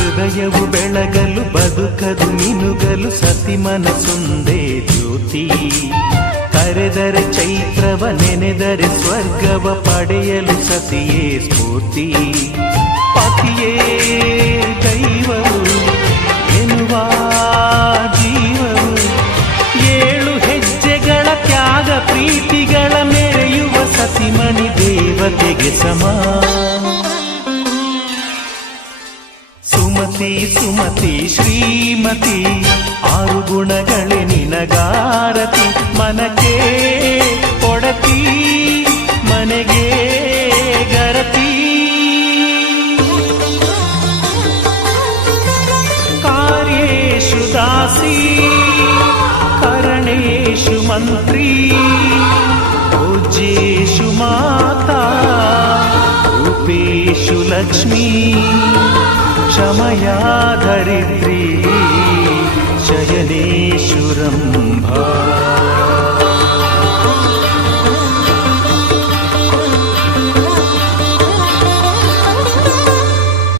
ಹೃದಯವು ಬೆಳಗಲು ಬದುಕದು ಮಿನುಗಲು ಸತಿ ಮನಸ್ಸೊಂದೇ ಜ್ಯೋತಿ. ಕರೆದರೆ ಚೈತ್ರವ ನೆನೆದರೆ ಸ್ವರ್ಗವ ಪಡೆಯಲು ಸತಿಯೇ ಸ್ಫೂರ್ತಿ. ಪತಿಯೇ ದೈವವು ಎನ್ನುವ ಜೀವವು, 7 ಹೆಜ್ಜೆಗಳ ತ್ಯಾಗ ಪ್ರೀತಿಗಳ ಮೆರೆಯುವ ಸತಿಮಣಿ ದೇವತೆಗೆ ಸಮ. ಸುಮತಿ ಸುಮತಿ ಶ್ರೀಮತಿ 6 ಗುಣಗಳೇ ನಿನಗಾರತಿ. ಮನಕ್ಕೆ ಕೊಡತಿ ಮನೆಗೆ ಗರತಿ. ಕಾರ್ಯೇಷು ದಾಸಿ ಕರಣೇಷು ಮಂತ್ರಿ. ಪೂಜ್ಯೇಷು ಮಾತಾ ರೂಪೇಷು ಲಕ್ಷ್ಮೀ. ಕ್ಷಮಯಾ ಧರಿತ್ರಿ ಶಯನೇಶ್ವರಂ